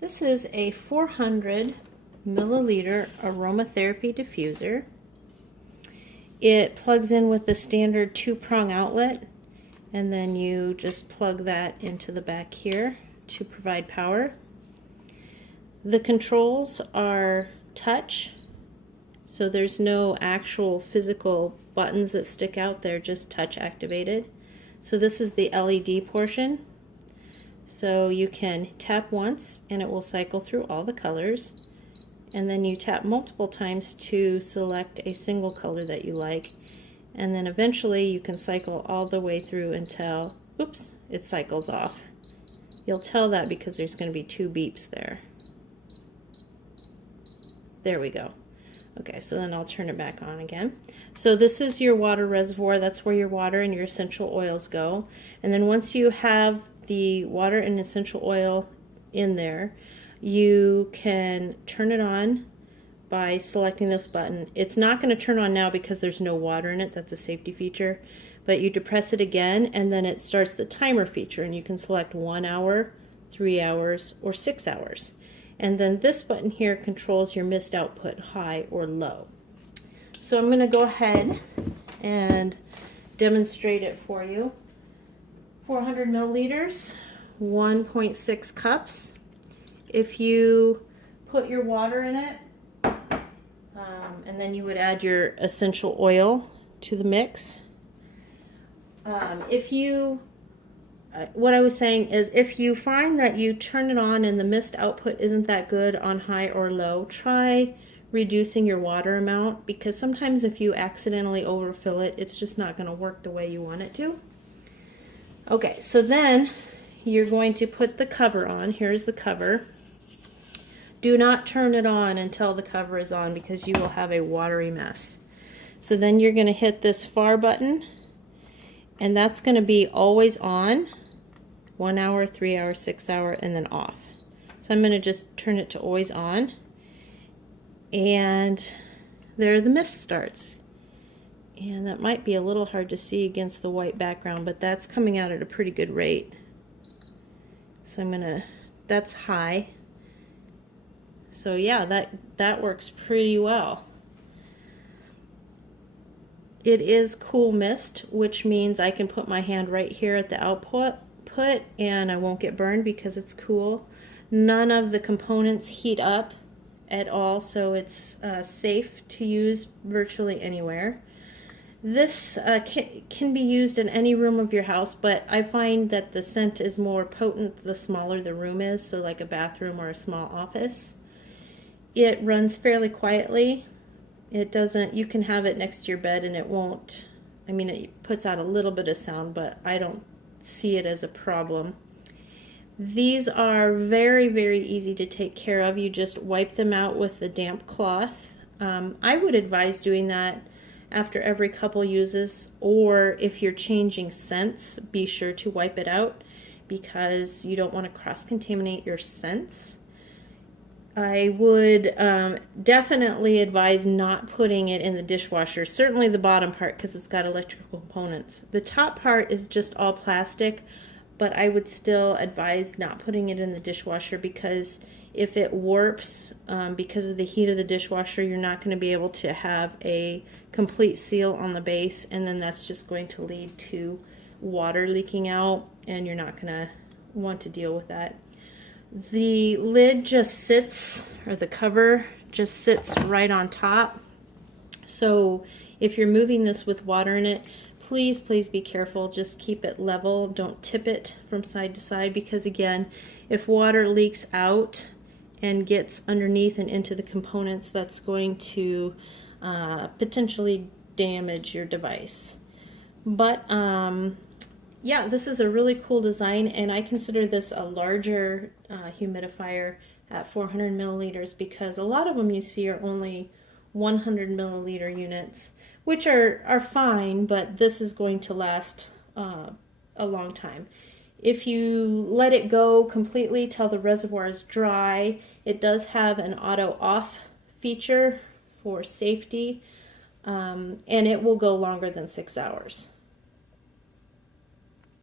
This is a 400 milliliter Aromatherapy diffuser. It plugs in with the standard 2-prong outlet, and then you just plug that into the back here to provide power. The controls are touch, so there's no actual physical buttons that stick out, they're just touch activated. So this is the LED portion. So you can tap once and it will cycle through all the colors, and then you tap multiple times to select a single color that you like, and then eventually you can cycle all the way through until, oops, it cycles off. You'll tell that because there's going to be 2 beeps there. There we go. Okay, so then I'll turn it back on again. So this is your water reservoir. That's where your water and your essential oils go. And then once you have the water and essential oil in there, you can turn it on by selecting this button. It's not going to turn on now because there's no water in it. That's a safety feature. But you depress it again and then it starts the timer feature, and you can select 1 hour, 3 hours, or 6 hours. And then this button here controls your mist output, high or low. So I'm going to go ahead and demonstrate it for you. 400 milliliters, 1.6 cups. If you put your water in it, and then you would add your essential oil to the mix. What I was saying is, if you find that you turn it on and the mist output isn't that good on high or low, try reducing your water amount, because sometimes if you accidentally overfill it, it's just not going to work the way you want it to. Okay, so then you're going to put the cover on. Here's the cover. Do not turn it on until the cover is on, because you will have a watery mess. So then you're going to hit this far button, and that's going to be always on, 1 hour, 3 hour, 6 hour, and then off. So I'm going to just turn it to always on, and there the mist starts. And that might be a little hard to see against the white background, but that's coming out at a pretty good rate. So that's high. So yeah, that works pretty well. It is cool mist, which means I can put my hand right here at the output and I won't get burned because it's cool. None of the components heat up at all, so it's safe to use virtually anywhere. This can be used in any room of your house, but I find that the scent is more potent the smaller the room is, so like a bathroom or a small office. It runs fairly quietly. It doesn't, you can have it next to your bed and it won't, I mean, it puts out a little bit of sound, but I don't see it as a problem. These are very, very easy to take care of. You just wipe them out with a damp cloth. I would advise doing that after every couple uses, or if you're changing scents, be sure to wipe it out because you don't want to cross-contaminate your scents. I would definitely advise not putting it in the dishwasher, certainly the bottom part because it's got electrical components. The top part is just all plastic, but I would still advise not putting it in the dishwasher because if it warps because of the heat of the dishwasher, you're not going to be able to have a complete seal on the base, and then that's just going to lead to water leaking out, and you're not going to want to deal with that. The lid just sits, or the cover just sits right on top. So if you're moving this with water in it, please, please be careful. Just keep it level. Don't tip it from side to side because, again, if water leaks out and gets underneath and into the components, that's going to potentially damage your device. But yeah, this is a really cool design, and I consider this a larger humidifier at 400 milliliters because a lot of them you see are only 100 milliliter units, which are fine, but this is going to last a long time. If you let it go completely till the reservoir is dry, it does have an auto off feature for safety, and it will go longer than 6 hours.